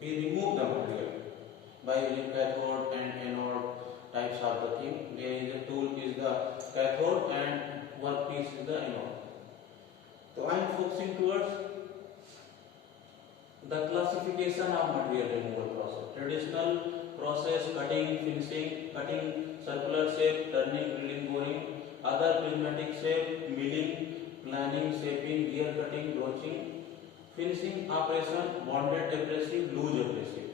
we remove the material by using cathode and anode types of the thing. There is a tool is the cathode and workpiece is the anode. So I am focusing towards the classification of material removal process. Traditional process: cutting, finishing, cutting circular shape, turning, drilling, boring. Other prismatic shape: milling, planing, shaping, gear cutting, broaching. Finishing operation: bonded abrasive, loose abrasive,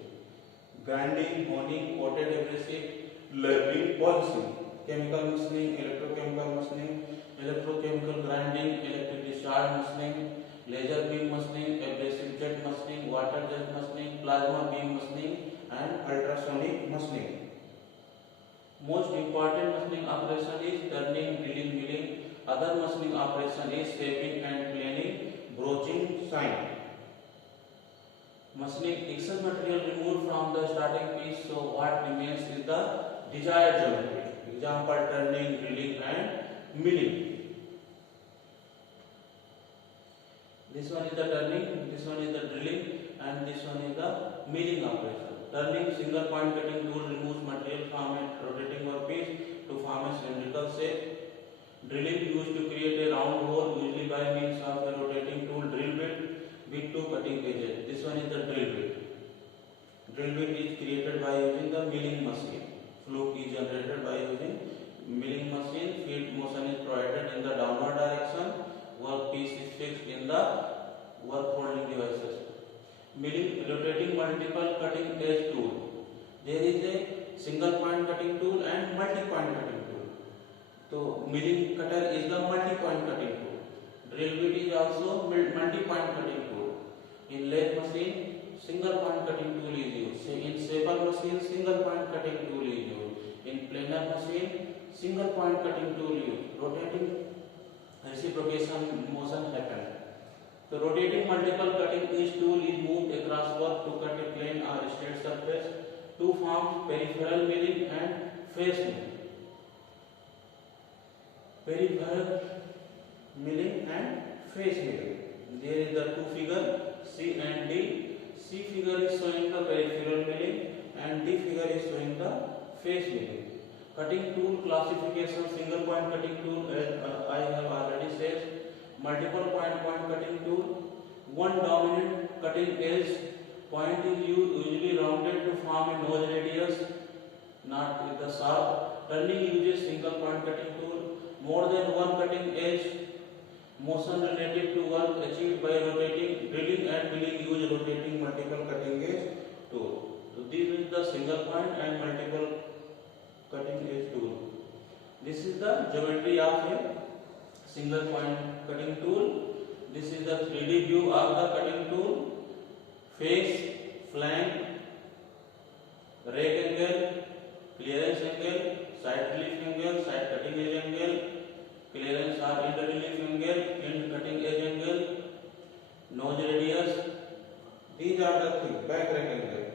grinding, honing, coated abrasive, labeling, polishing. Chemical machining, electrochemical machining, electrochemical grinding, electric discharge machining, laser beam machining, abrasive jet machining, water jet machining, plasma beam machining, and ultrasonic machining. Most important machining operation is turning, drilling, milling. Other machining operation is shaping and planing, broaching, signing. Machining: excess material removed from the starting piece, so what remains is the desired geometry. Example: turning, drilling, and milling. This one is the turning, this one is the drilling, and this one is the milling operation. Turning: single point cutting tool removes material from a rotating workpiece to form a cylindrical shape. Drilling: used to create a round hole, usually by means of a rotating tool drill bit with two cutting edges. This one is the drill bit. Drill bit is created by using the milling machine. Fluke is generated by using milling machine. Feed motion is provided in the downward direction. Workpiece is fixed in the work holding devices. Milling: rotating multiple cutting edge tool. There is a single point cutting tool and multi point cutting tool. So milling cutter is the multi point cutting tool. Drill bit is also multi point cutting tool. In lathe machine, single point cutting tool is used. In shaper machine, single point cutting tool is used. In planer machine, single point cutting tool is used. Rotating reciprocation motion happens. So rotating multiple cutting edge tool is moved across work to cut a plane or straight surface to form peripheral milling and face milling. Peripheral milling and face milling. There is the two figure, C and D. C figure is showing the peripheral milling and D figure is showing the face milling. Cutting tool classification: single point cutting tool, as I have already said. Multiple point cutting tool. One dominant cutting edge point is usually rounded to form a nose radius, not with the sharp. Turning uses single point cutting tool. More than one cutting edge motion related to work achieved by rotating. Drilling and milling use rotating multiple cutting edge tool. So this is the single point and multiple cutting edge tool. This is the geometry of a single point cutting tool. This is the 3D view of the cutting tool. Face, flank, rake angle, clearance angle, side relief angle, side cutting edge angle, clearance or end relief angle, end cutting edge angle, nose radius. These are the things. Back rake angle.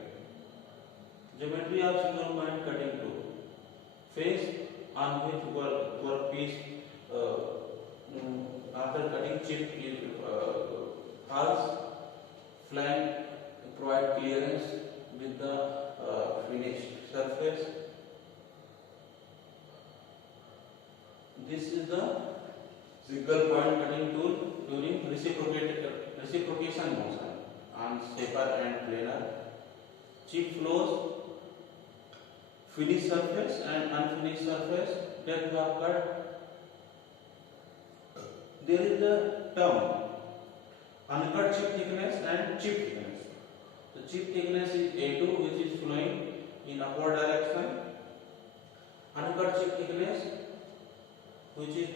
Geometry of single point cutting tool. Face, on which workpiece after cutting chip is falls. Flank provide clearance with the finished surface. This is the single point cutting tool during reciprocation motion on shaper and planer. Chip flows, finished surface and unfinished surface, depth of cut. There is the term uncut chip thickness and chip thickness. The chip thickness is A2, which is flowing in upward direction. Uncut chip thickness, which is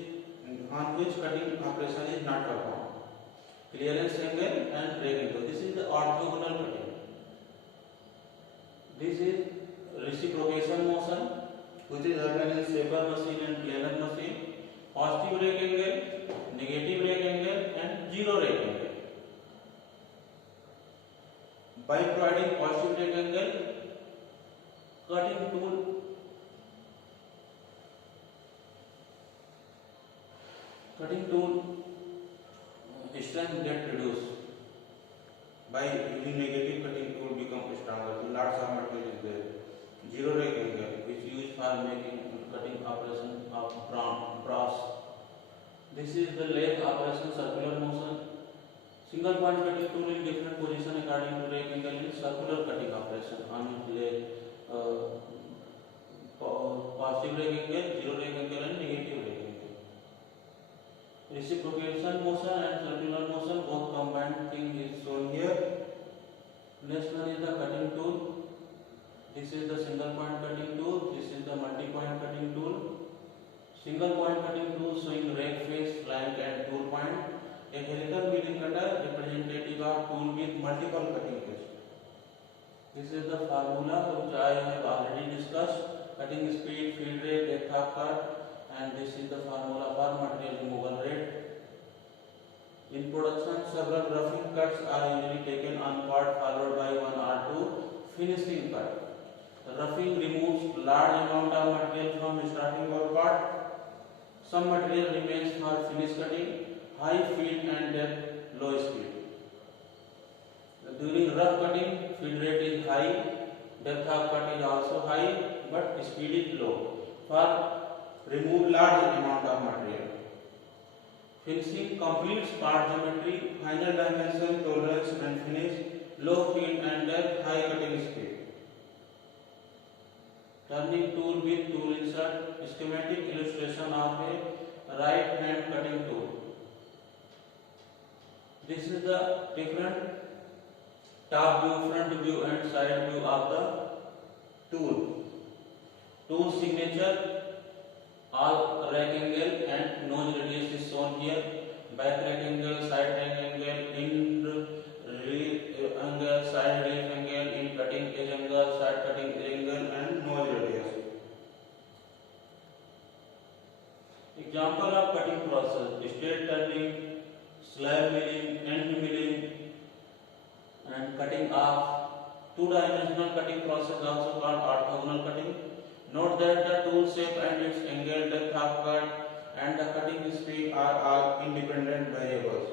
on which cutting operation is not performed. Clearance angle and rake angle. This is the orthogonal cutting. This is reciprocation motion, which is happen in shaper machine and planer machine. Positive rake angle, negative rake angle, and zero rake angle. By providing positive rake angle, cutting tool strength get reduced. By using negative, cutting tool become This is the lathe operation, circular motion. Single point cutting tool in different position according to rake angle in circular cutting operation on lathe. Positive rake angle, zero rake angle and negative rake angle. Reciprocation motion and circular motion both combined thing is shown here. Next one is the cutting tool. This is the single point cutting tool. This is the multi point cutting tool. Single point cutting tool showing rake face, flank and tool point. A helical milling cutter representative of tool with multiple cutting edges. This is the formula which I have already discussed. Cutting speed, feed rate, depth of cut, and this is the formula for material removal rate. In production, several roughing cuts are usually taken on part followed by one or two finishing cut. Roughing removes large amount of material from starting or part. Some material remains for finish cutting, high feed and depth, low speed. During rough cutting, feed rate is high, depth of cut is also high, but speed is low. For remove large amount of material. Finishing completes part geometry, final dimension, tolerance and finish, low feed and depth, high cutting speed. Turning tool with tool insert, schematic illustration of a right hand cutting tool. This is the different top view, front view and side view of the tool. Tool signature, all rake angle and nose radius is shown here. Back rake angle, side rake angle, in reef angle, side reef angle, in cutting edge angle, side cutting edge angle and nose radius. Example of cutting process: straight turning, slab milling, end milling, and cutting off. Two-dimensional cutting process also called orthogonal cutting. Note that the tool shape and its angle, depth of cut, and the cutting speed are all independent variables.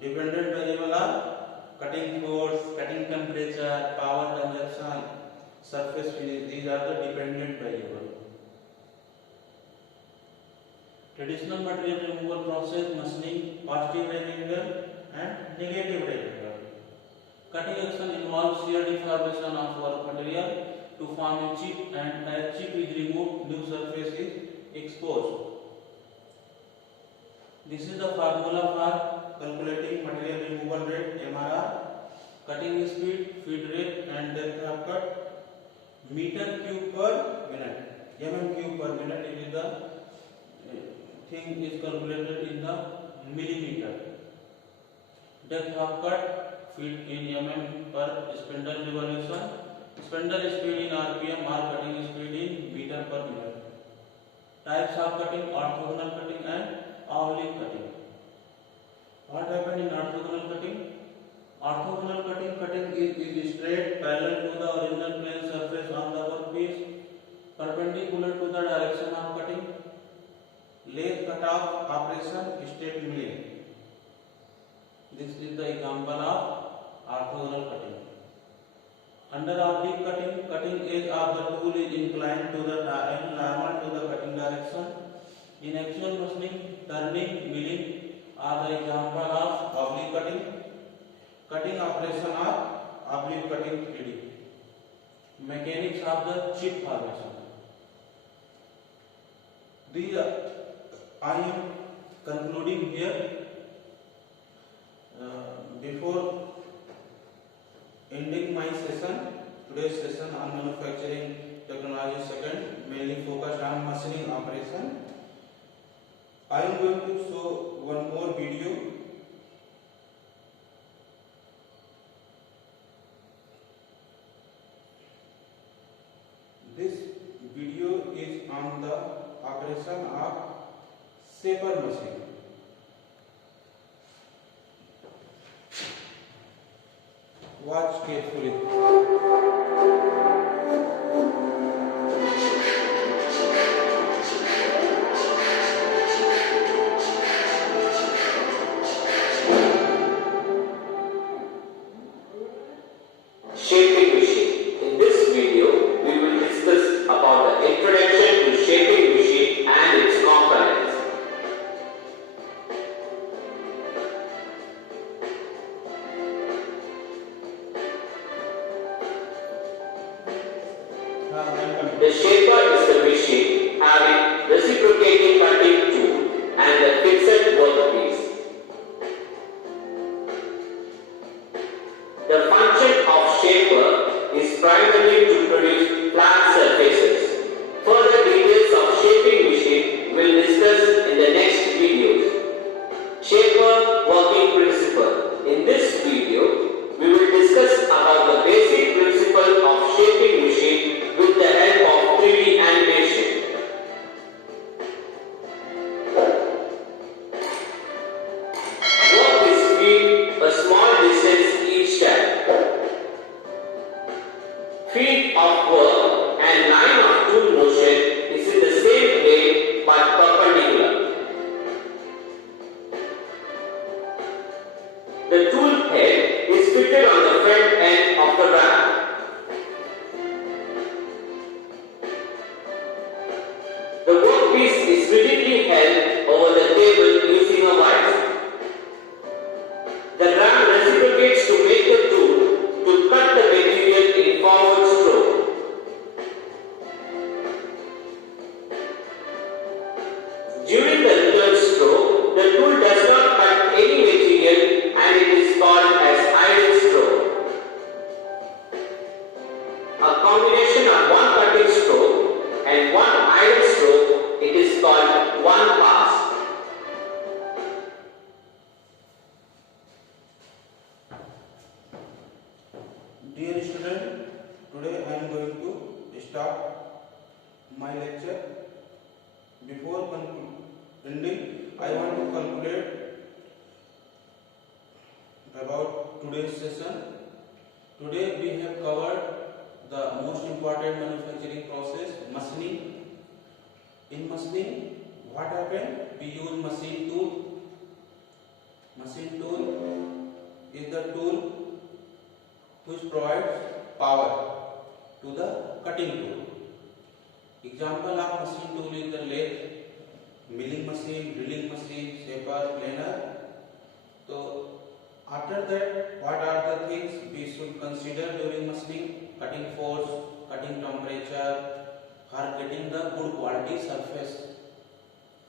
Dependent variables are cutting force, cutting temperature, power consumption, surface finish. These are the dependent variables. Traditional material removal process: machining, positive rake angle and negative rake angle. Cutting action involves shear deformation of work material to form a chip, and as chip is removed, new surface is exposed. This is the formula for calculating material removal rate (MRR). Cutting speed, feed rate and depth of cut, meter cube per minute. Mm cube per minute is the thing is calculated in the millimeter. Depth of cut, feet in mm per spindle revolution. Spindle speed in rpm or cutting speed in meter per minute. Types of cutting: orthogonal cutting and oblique cutting. What happened in orthogonal cutting? Orthogonal cutting is straight, parallel to the original plane surface on the workpiece, perpendicular to the direction of cutting. Lathe cut-off operation, straight milling. This is the example of orthogonal cutting. Under oblique cutting, cutting edge of the tool is inclined to the normal to the cutting direction. In actual machining, turning, milling are the example of oblique cutting. Cutting operation are oblique cutting 3D. Mechanics of the chip formation. I am concluding here. Before ending my session, today's session on manufacturing technology second, mainly focused on machining operation, I am going to show one more video. This video is on the operation of shaper machine. Watch carefully. Shaping machine. In this video, we will discuss about the introduction to shaping machine and its components. The shaper is a machine having reciprocating cutting tool and a fixed workpiece. The function of shaper is primarily to produce flat surfaces. Further details of shaping machine will discuss in the next videos. Shaper working principle. In this video, we will discuss about the basic principle of shaping machine with the help of 3D animation. Work is feed a small distance each time. Feet of work and line of tool motion is in the same plane but perpendicular. The tool head is fitted on the front end of the ram. The workpiece is rigidly held over the table using a vise. The ram reciprocates to make the tool to cut the material in forward stroke. During the return stroke, the tool does not cut any material and it is called as idle stroke. A combination of one cutting stroke and one idle stroke, it is called one pass. Dear student, today I am going to start my lecture. Before ending, I want to calculate about today's session. Today we have covered the most important manufacturing process, machining. In machining, what happened? We use machine tool. Machine tool is the tool which provides power to the cutting tool. Example of machine tool is the lathe, milling machine, drilling machine, shaper, planer. So after that, what are the things we should consider during machining? Cutting force, cutting temperature, or getting the good quality surface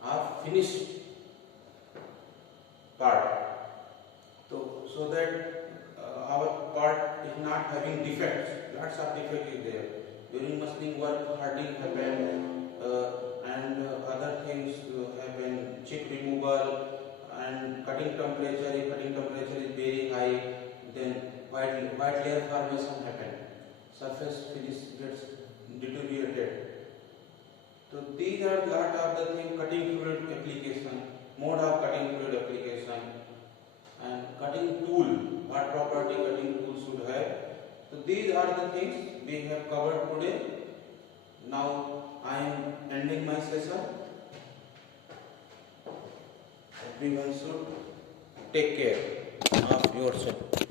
or finished part. So that our part is not having defects. Lots of defects is there. During machining work, harding happen and other things happen. Chip removal and cutting temperature. If cutting temperature is very high, then white layer formation happen. Surface finish gets deteriorated. So these are lot of the things. Cutting fluid application, mode of cutting fluid application, and cutting tool. What property cutting tool should have. So these are the things we have covered today. Now I am ending my session. Everyone should take care of yourself.